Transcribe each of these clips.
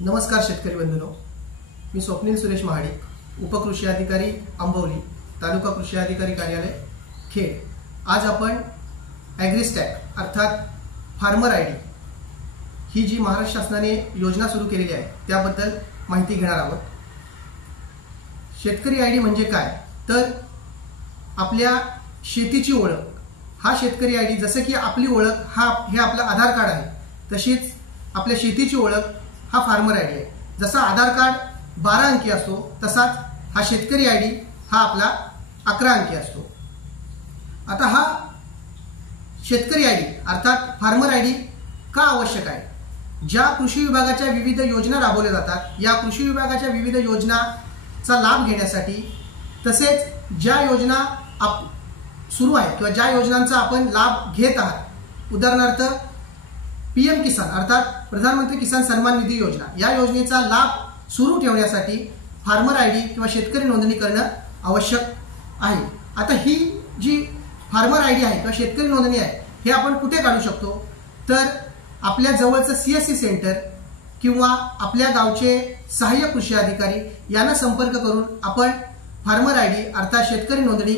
नमस्कार शेतकरी बंधूंनो, मी स्वप्नील सुरेश महाडिक, उपकृषी अधिकारी आंबवली, तालुका कृषी अधिकारी कार्यालय खेड। आज आपण ॲग्रीस्टॅक अर्थात फार्मर आयडी ही जी महाराष्ट्र शासनाने योजना सुरू केलेली आहे त्याबद्दल माहिती घेणार आहोत। शेतकरी आयडी म्हणजे काय तर आपल्या शेतीची ओळख, हा शेतकरी आयडी जसे की आपली ओळख हे आपलं आधार कार्ड आहे, तशीच आपल्या शेतीची ओळख हा फार्मर आयडी आहे। जसा आधार कार्ड 12 अंकी असतो तसाच हा शेतकरी आयडी हा आपला 11 अंकी असतो। आता हा शेतकरी आयडी अर्थात फार्मर आयडी का आवश्यक आहे? ज्या कृषी विभागाच्या विविध योजना राबवल्या जातात, या कृषी विभागाच्या विविध योजनाचा लाभ घेण्यासाठी, तसेच ज्या योजना सुरू आहेत किंवा ज्या योजनांचा आपण लाभ घेत आहात, उदाहरणार्थ पीएम किसान अर्थात प्रधानमंत्री किसान सन्मान निधी योजना, या योजनेचा लाभ सुरू ठेवण्यासाठी फार्मर आयडी किंवा शेतकरी नोंदणी करणं आवश्यक आहे। आता ही जी फार्मर आयडी आहे किंवा शेतकरी नोंदणी आहे हे आपण कुठे काढू शकतो तर आपल्या जवळचं सीएससी सेंटर किंवा आपल्या गावचे सहाय्यक कृषी अधिकारी यांना संपर्क करून आपण फार्मर आयडी अर्थात शेतकरी नोंदणी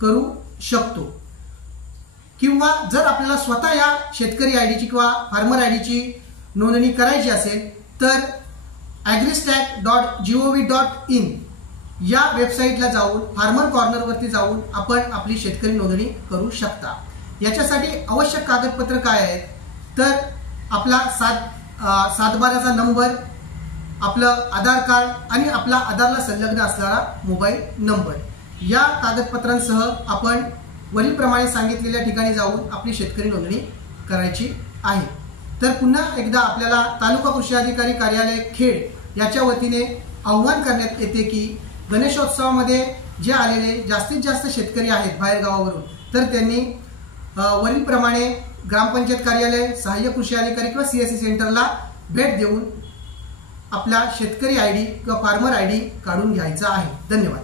करू शकतो। किंवा जर आपल्याला स्वतः या शेतकरी आयडीची किंवा फार्मर आयडीची नोंदणी करायची असेल तर agristack.gov.in या वेबसाईटला जाऊन फार्मर कॉर्नरवरती जाऊन आपण आपली शेतकरी नोंदणी करू शकता। याच्यासाठी आवश्यक कागदपत्र काय आहेत तर आपला 712चा नंबर, आपलं आधार कार्ड आणि आपला आधारला संलग्न असणारा मोबाईल नंबर, या कागदपत्रांसह आपण वरीलप्रमाणे सांगितलेल्या ठिकाणी जाऊन आपली शेतकरी नोंदणी करायची आहे। तर पुन्हा एकदा आपल्याला तालुका कृषी अधिकारी कार्यालय खेड याच्या वतीने आव्हान करण्यात येते की गणेशोत्सवामध्ये जे आलेले जास्तीत जास्त शेतकरी आहेत बाहेर गावावरून, तर त्यांनी वरीलप्रमाणे ग्रामपंचायत कार्यालय, सहाय्यक कृषी अधिकारी किंवा सीएससी सेंटरला भेट देऊन आपला शेतकरी आयडी किंवा फार्मर आयडी काढून घ्यायचा आहे। धन्यवाद।